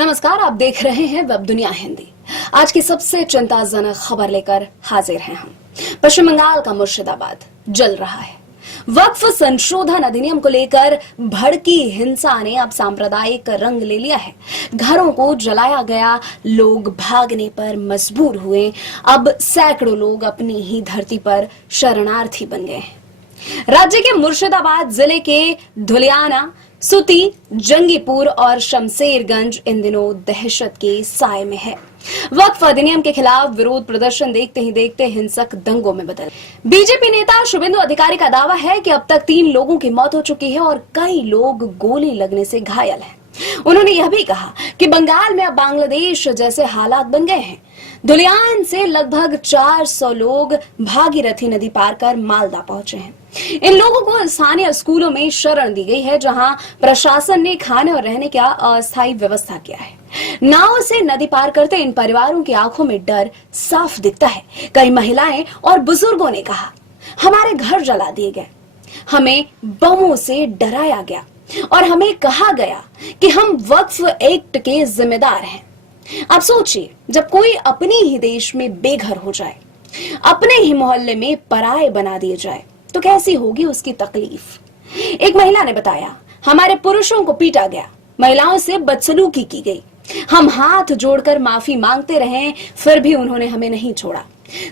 नमस्कार, आप देख रहे हैं वेब दुनिया हिंदी। आज की सबसे चिंताजनक खबर लेकर हाजिर हैं हम। पश्चिम बंगाल का मुर्शिदाबाद जल रहा है। वक्फ संशोधन अधिनियम को लेकर भड़की हिंसा ने अब सांप्रदायिक रंग ले लिया है। घरों को जलाया गया, लोग भागने पर मजबूर हुए। अब सैकड़ों लोग अपनी ही धरती पर शरणार्थी बन गए हैं। राज्य के मुर्शिदाबाद जिले के धुलियाना, सुती, जंगीपुर और शमशेरगंज इन दिनों दहशत के साए में है। वक्फ अधिनियम के खिलाफ विरोध प्रदर्शन देखते ही देखते हिंसक दंगों में बदल। बीजेपी नेता शुभेंदु अधिकारी का दावा है कि अब तक 3 लोगों की मौत हो चुकी है और कई लोग गोली लगने से घायल हैं। उन्होंने यह भी कहा कि बंगाल में अब बांग्लादेश जैसे हालात बन गए हैं। धुलियान से लगभग 400 लोग भागीरथी नदी पार कर मालदा पहुंचे हैं। इन लोगों को स्थानीय स्कूलों में शरण दी गई है, जहां प्रशासन ने खाने और रहने का अस्थायी व्यवस्था किया है। नाव से नदी पार करते इन परिवारों की आंखों में डर साफ दिखता है। कई महिलाएं और बुजुर्गों ने कहा, हमारे घर जला दिए गए, हमें बमों से डराया गया और हमें कहा गया कि हम वक्फ एक्ट के जिम्मेदार हैं। अब सोचिए, जब कोई अपने ही देश में बेघर हो जाए, अपने ही मोहल्ले में पराये बना दिए जाए, तो कैसी होगी उसकी तकलीफ। एक महिला ने बताया, हमारे पुरुषों को पीटा गया, महिलाओं से बदसलूकी की गई, हम हाथ जोड़कर माफी मांगते रहे, फिर भी उन्होंने हमें नहीं छोड़ा।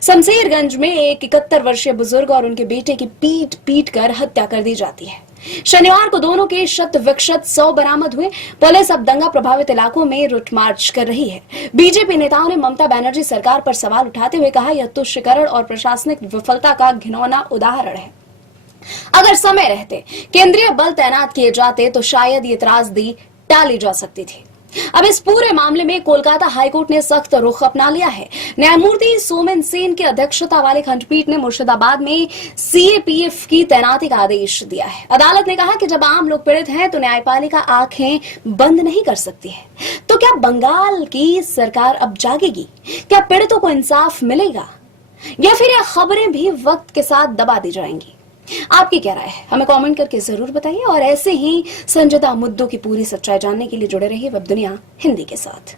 शमशेरगंज में एक 71 वर्षीय बुजुर्ग और उनके बेटे की पीट पीट कर हत्या कर दी जाती है। शनिवार को दोनों के शत विक्षत शव बरामद हुए। पुलिस अब दंगा प्रभावित इलाकों में रूट मार्च कर रही है। बीजेपी नेताओं ने ममता बनर्जी सरकार पर सवाल उठाते हुए कहा, यह तुष्टीकरण और प्रशासनिक विफलता का घिनौना उदाहरण है। अगर समय रहते केंद्रीय बल तैनात किए जाते तो शायद ये त्रासदी टाली जा सकती थी। अब इस पूरे मामले में कोलकाता हाईकोर्ट ने सख्त रुख अपना लिया है। न्यायमूर्ति सोमेन सेन की अध्यक्षता वाली खंडपीठ ने मुर्शिदाबाद में सीएपीएफ की तैनाती का आदेश दिया है। अदालत ने कहा कि जब आम लोग पीड़ित हैं तो न्यायपालिका आंखें बंद नहीं कर सकती है। तो क्या बंगाल की सरकार अब जागेगी? क्या पीड़ितों को इंसाफ मिलेगा, या फिर यह खबरें भी वक्त के साथ दबा दी जाएंगी? आपकी क्या राय है? हमें कमेंट करके जरूर बताइए और ऐसे ही संजीदा मुद्दों की पूरी सच्चाई जानने के लिए जुड़े रहिए वेब दुनिया हिंदी के साथ।